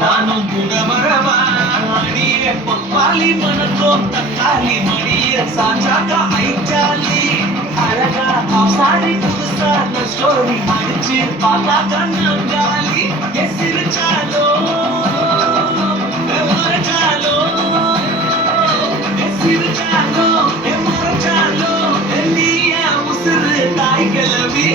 நானும் கூட வரவா மணியே பப்பாளி மனக்கோ தக்காளி மணியே சாஞ்சாக்கா ஐச்சாலி அழகா சாரி புதுசா ஸ்டோரி அடிச்சு பார்த்தா கண்ணாலி எஸ் சிரிச்சாலோ மறைச்சாலோ எஸ் சிரிச்சாலோ மறைச்சாலோ நீயா உசுறு தாய் கிளவி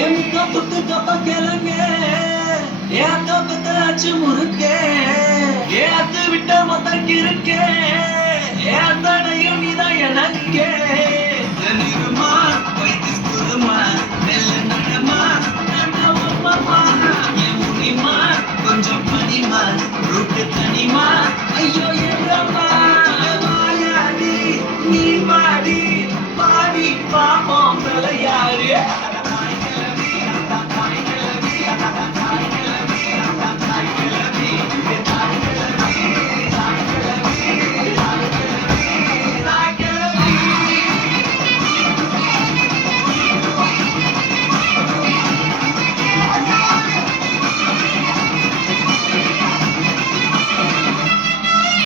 என் கப்புக்கு கப்ப கிழங்க என் கப்பத்தாச்சு முறுக்கே ஏத்து விட்ட மொத்தக்கு இருக்கே ஏன் தடையும் இதான் எனக்கே